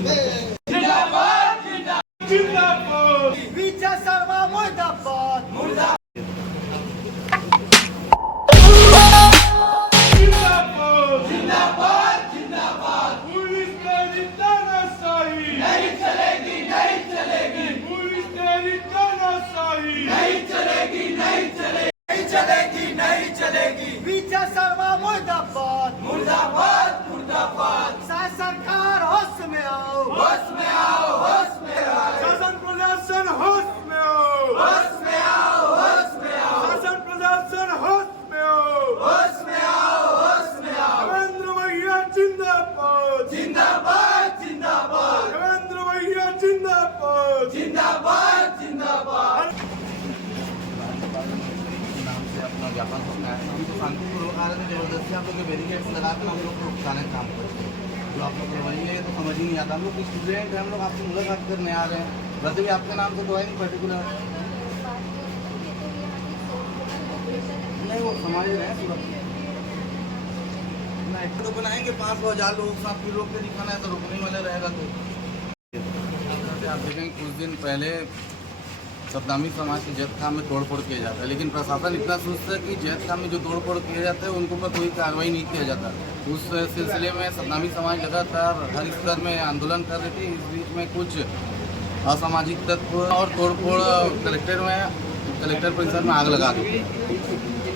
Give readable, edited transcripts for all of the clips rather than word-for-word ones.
जिंदाबाद जिंदाबाद विजय शर्मा मुर्दाबाद मुर्दाबाद जिंदाबाद जिंदाबाद पुलिस तेरी तानाशाही नहीं चलेगी नहीं चलेगी पुलिस तेरी तानाशाही नहीं चलेगी नहीं चलेगी नहीं चलेगी नहीं चलेगी विजय शर्मा मुर्दाबाद मुर्दाबाद मुर्दाबाद सरकार होश में आओ होश में आओ होश में आओ शासन प्रशासन होश में आओ होश में आओ होश में आओ शासन प्रशासन होश में आओ होश में आओ होश में आओ देवेंद्र भैया जिंदाबाद जिंदाबाद जिंदाबाद देवेंद्र भैया जिंदाबाद जिंदाबाद जिंदाबाद अपना ज्ञापन सौंपना है। हम तो शांतिपूर्वक आ रहे थे, जबरदस्ती आप लोग के बैरिकेड्स लगा कर हम लोग को रुकाने का काम करते हैं। जो आप लोग करवाइए ये तो समझ ही नहीं आता। हम लोग स्टूडेंट हैं, हम लोग आपसे मुलाकात करने आ रहे हैं। वैसे भी आपके नाम से तो है नहीं पर्टिकुलर, नहीं वो समझ रहे हैं पूरा। नहीं तो बनाएंगे 500,000 लोग साथ भी रोक के दिखाना है तो रोकने वाले रहेगा। तो आप देखेंगे कुछ दिन पहले सतनामी समाज की जैत खाम में तोड़फोड़ किया जाता है, लेकिन प्रशासन इतना सुस्त है कि जैत खाम में जो तोड़फोड़ किया जाता है उनको पर कोई कार्रवाई नहीं किया जाता। उस सिलसिले में सतनामी समाज लगातार हर स्तर में आंदोलन कर रही थी। इस बीच में कुछ असामाजिक तत्व और तोड़फोड़ कलेक्टर परिसर में आग लगा दी,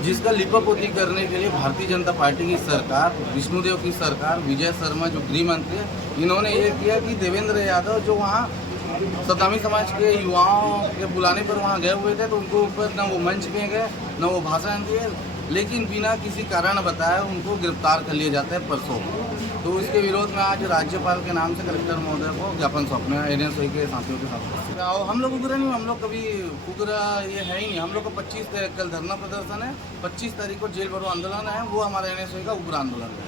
जिसका लिपापोती करने के लिए भारतीय जनता पार्टी की सरकार, विष्णुदेव की सरकार, विजय शर्मा जो गृह मंत्री है, इन्होंने ये किया कि देवेंद्र यादव जो वहाँ सतनामी समाज के युवाओं के बुलाने पर वहाँ गए हुए थे तो उनको ऊपर न वो मंच में गए न वो भाषण दिए, लेकिन बिना किसी कारण बताए उनको गिरफ्तार कर लिया जाता है परसों। तो इसके विरोध में आज राज्यपाल के नाम से कलेक्टर महोदय को ज्ञापन सौंपने NSY के साथियों के साथ। और हम लोग उग्र नहीं, हम लोग कभी उग्र ये है ही नहीं। हम लोग का 25 कल धरना प्रदर्शन है, 25 तारीख को जेल भरो आंदोलन है, वो हमारा NSY का उग्र आंदोलन है।